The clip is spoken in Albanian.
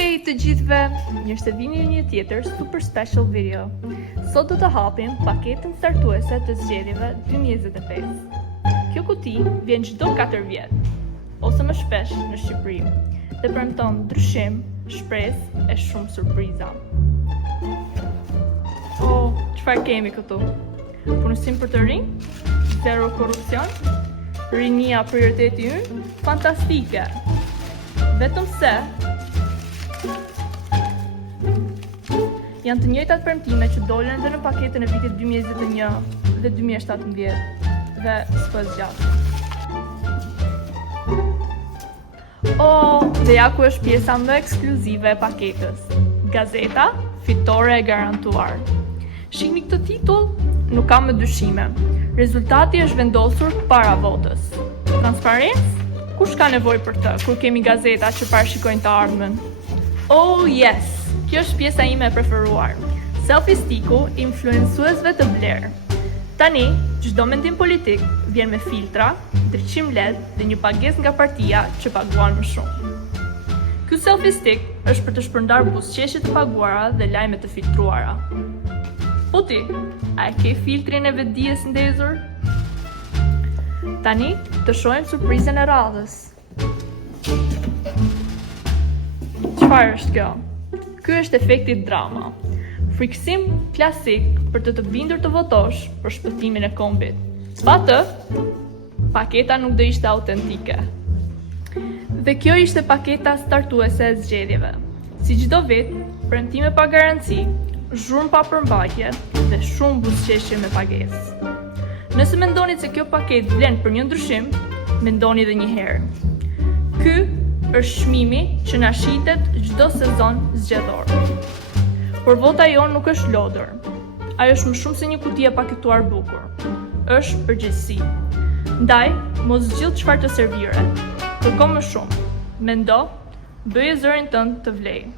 Hey të gjithëve, mirë se vini në një tjetër super special video. Sot do të hapim paketën startuese të zgjedhjeve 2025. Kjo kuti vjen çdo 4 vjet, ose më shpesh në Shqipëri, dhe premton ndryshim, shpresë e shumë surpriza. Çfarë kemi këtu? Punësim për të rinj, zero korrupsion, rinia prioriteti ynë, fantastike. Vetëm se janë të njëjtat premtime që dolën edhe në paketën e vitit 2021 dhe 2017 dhe s'po zgjat. Dhe ja ku është pjesa më ekskluzive e paketës. Gazeta fitore e garantuar. Shihni këtë titull, nuk kam më dyshime. Rezultati është vendosur para votës. Transparencë? Kush ka nevojë për të, kur kemi gazeta që parashikojnë të ardhmen? Oh yes! Kjo është pjesa ime e preferuar. Selfie stiku influencuesve të blerë. Tani, çdo mendim politik vjen me filtra, ndriçim LED dhe një pagesë nga partia që paguan më shumë. Ky selfie stick është për të shpërndarë buzëqeshje të paguara dhe lajme të filtruara. Po ti, a e ke filtrin e vetdijes ndezur? Tani, të shohim surprizën e radhës. Çfarë është kjo? Ky është efekti drama. Frikësim klasik për të bindur të votosh për shpëtimin e kombit. Pa të, paketa nuk do ishte autentike. Dhe kjo ishte paketa startuese e zgjedhjeve. Si çdo vit, premtime pa garanci, zhurmë pa përmbajtje dhe shumë buzëqeshje me pagesë. Nëse mendoni se kjo paket vlen për një ndryshim, mendoni edhe një herë. Ky është çmimi që na shitet çdo sezon zgjedhor. Por vota jon nuk është lodër. Ajo është më shumë se një kuti e paketuar bukur. Është përgjegjësi. Ndaj, mos zgjidh çfarë të servire. Kërko më shumë. Mendo, bëje zërin tënd të vlejë.